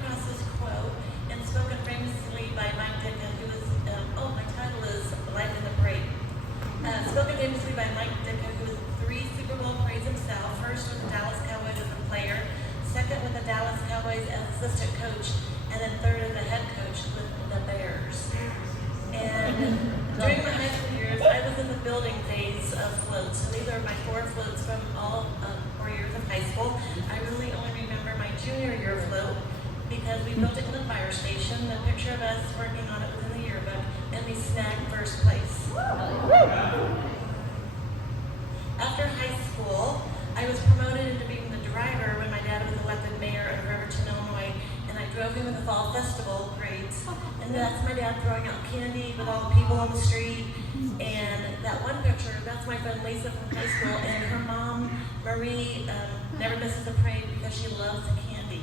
across this quote and spoken famously by Mike Ditka, who is, my title is Life in the Parade. Spoken famously by Mike Ditka, who is 3 Super Bowl parades himself, first with the Dallas Cowboys as a player, second with the Dallas Cowboys as assistant coach, and then third as the head coach with the Bears. And during my high school years, I was in the building phase of floats. So these are my 4 floats from all 4 years of high school. I really only remember my junior year float because we built it in the fire station. The picture of us working on it was in the yearbook, and we snagged first place. After high school, I was promoted into being the driver when my dad was elected mayor of Riverton, Illinois, and I drove him in the fall festival parades. And that's my dad throwing out candy with all the people on the street. And that one picture, that's my friend Lisa from high school, and her mom, Marie, never misses a parade because she loves the candy.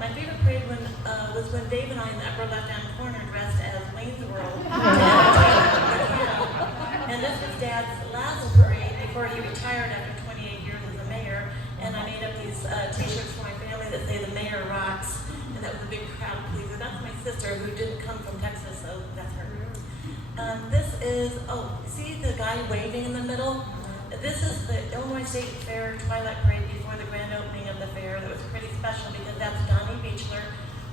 My favorite parade was when Dave and I in the upper left-hand corner dressed as Wayne's World. And this was Dad's last parade before he retired after 28 years as a mayor. And I made up these t-shirts for my family that say "The Mayor Rocks," and that was a big crowd pleaser. That's my sister who didn't come from Texas, so that's her. This is, see the guy waving in the middle? This is the Illinois State Fair Twilight Parade before the grand opening of the fair. That was pretty special because that's Donnie Beechler.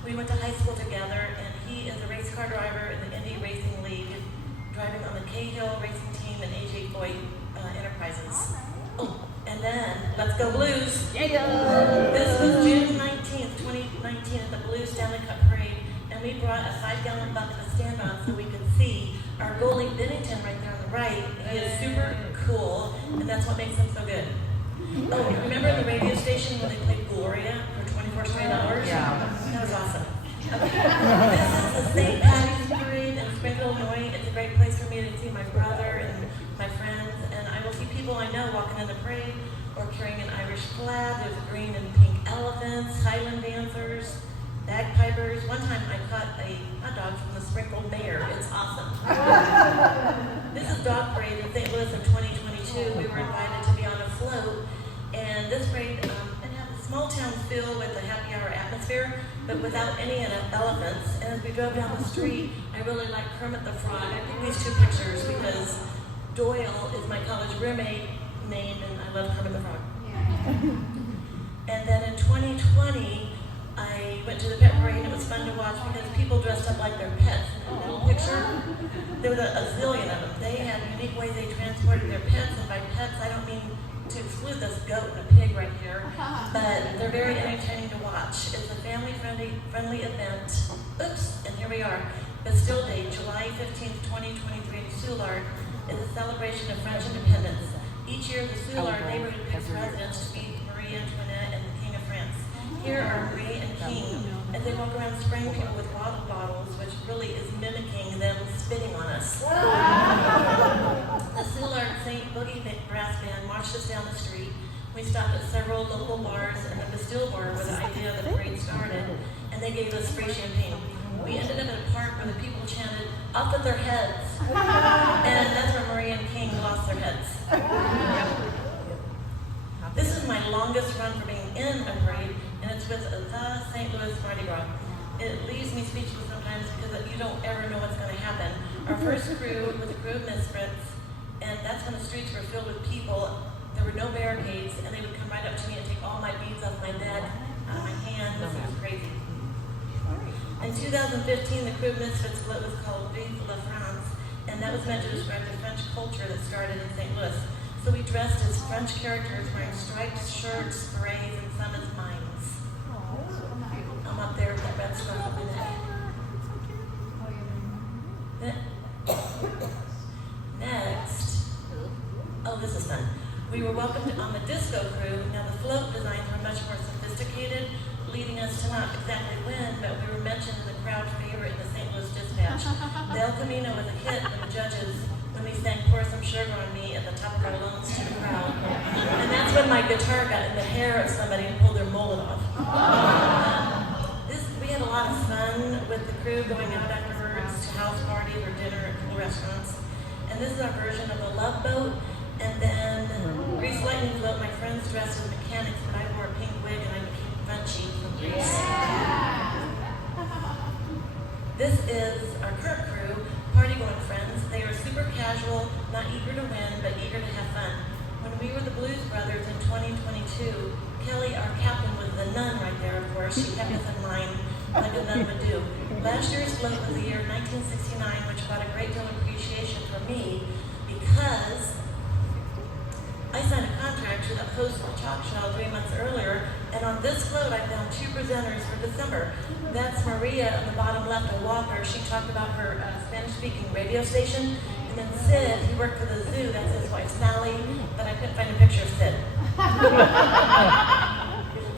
We went to high school together, and he is a race car driver in the Indy Racing League, driving on the Cahill Racing Team and AJ Foyt Enterprises. And then, let's go Blues. Yeah. This was June 19th, 2019 at the Blues Stanley Cup Parade, and we brought a 5-gallon bucket to stand on so we could see our goalie Bennington right there on the right. He is super cool, and that's what makes him so good. Remember the radio station when they played Gloria for 24 straight hours? Yeah. That was awesome. This is the St. Patty's Parade in Springfield, Illinois. It's a great place for me to see my brother and my friends, and I will see people I know walking in the parade or carrying an Irish flag. There's green and pink elephants, Highland dancers, bagpipers. One time I caught a hot dog from the Springfield Mayor. It's awesome. This is Dog Parade in St. Louis in 2022. We were invited to be on a float, and this parade it had a small town feel with a happy hour atmosphere, but without any elephants. And as we drove down the street, I really liked Kermit the Frog. I took these 2 pictures because Doyle is my college roommate name, and I love Kermit the Frog. And then in 2020, I went to the pet parade, and it was fun to watch because people dressed up like their pets. In the little picture, there was a zillion of them. They had unique ways they transported their pets, and by pets, I don't mean to exclude this goat and a pig right here, but they're very entertaining to watch. It's a family-friendly event. Oops, and here we are. Bastille Day, July 15th, 2023 in Soulard is a celebration of French independence. Each year, the Soulard neighborhood picks residents to meet Marie Antoinette and the King of France. Here are Marie and King as they walk around spraying people with water bottles, which really is mimicking them spitting on us. The Soulard St. Boogie Brass Band marched us down the street. We stopped at several local bars and the Bastille Bar where the idea of the parade started, and they gave us free champagne. We ended up at a park where the people chanted, "Up with their heads." And that's where Marie and King lost their heads. This is my longest run for being in a parade, and it's with the St. Louis Mardi Gras. It leaves me speechless sometimes because you don't ever know what's going to happen. Our first crew was a crew of misfits, and that's when the streets were filled with people. There were no barricades, and they would come right up to me and take all my beads off my neck, out of my hands. It was crazy. In 2015, the crew of misfits float was called Vive la France, and that was meant to describe the French culture that started in St. Louis. So we dressed as French characters wearing striped shirts, berets, and some as mimes. I'm up there with that red stuff on my neck. Next. Oh, this is fun. We were welcomed on the disco crew. Now the float designs were much more sophisticated, leading us to not exactly win, but we were mentioned as a crowd favorite in the St. Louis Dispatch. The El Camino was a hit with the judges when we sang Pour Some Sugar on Me at the top of our lungs to the crowd. And that's when my guitar got in the hair of somebody and pulled their mullet off. We had a lot of fun with the crew going out afterwards to house parties or dinner at cool restaurants. And this is our version of a love boat. And then Grease Lightning Float, my friends dressed as mechanics, but I wore a pink wig and I became Frenchie from Grease. This is our current crew, party going friends. They are super casual, not eager to win, but eager to have fun. When we were the Blues Brothers in 2022, Kelly, our captain, was the nun right there, of course. She kept us in line like a nun would do. Last year's float was the year 1969, which brought a great deal of appreciation for me because I signed a contract to host the talk show 3 months earlier, and on this float I found 2 presenters for December. That's Maria on the bottom left, a walker. She talked about her Spanish-speaking radio station. And then Sid, he worked for the zoo, that's his wife Sally, but I couldn't find a picture of Sid.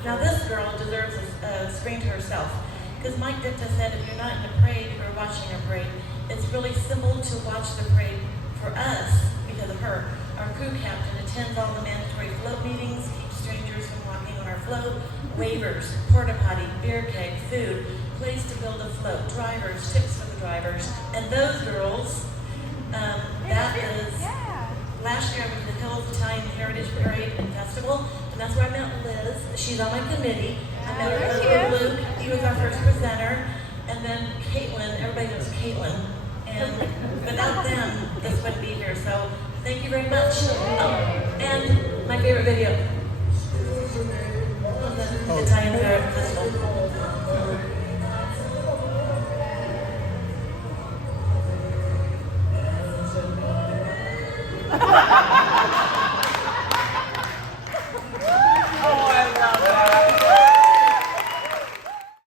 Now this girl deserves a screen to herself, because Mike Dicta said if you're not in a parade, you're watching a parade. It's really simple to watch the parade for us because of her. Our crew captain attends all the mandatory float meetings, keeps strangers from walking on our float, waivers, porta potty, beer keg, food, place to build a float, drivers, tips for the drivers, and those girls. That is, last year I went to the Hills Italian Heritage Parade and Festival, and that's where I met Liz. She's on my committee. I met her brother Luke, he was our first presenter, and then Caitlin, everybody knows Caitlin, and without them, this wouldn't be here, so thank you very much. Oh, and my favorite video on the Italian Festival.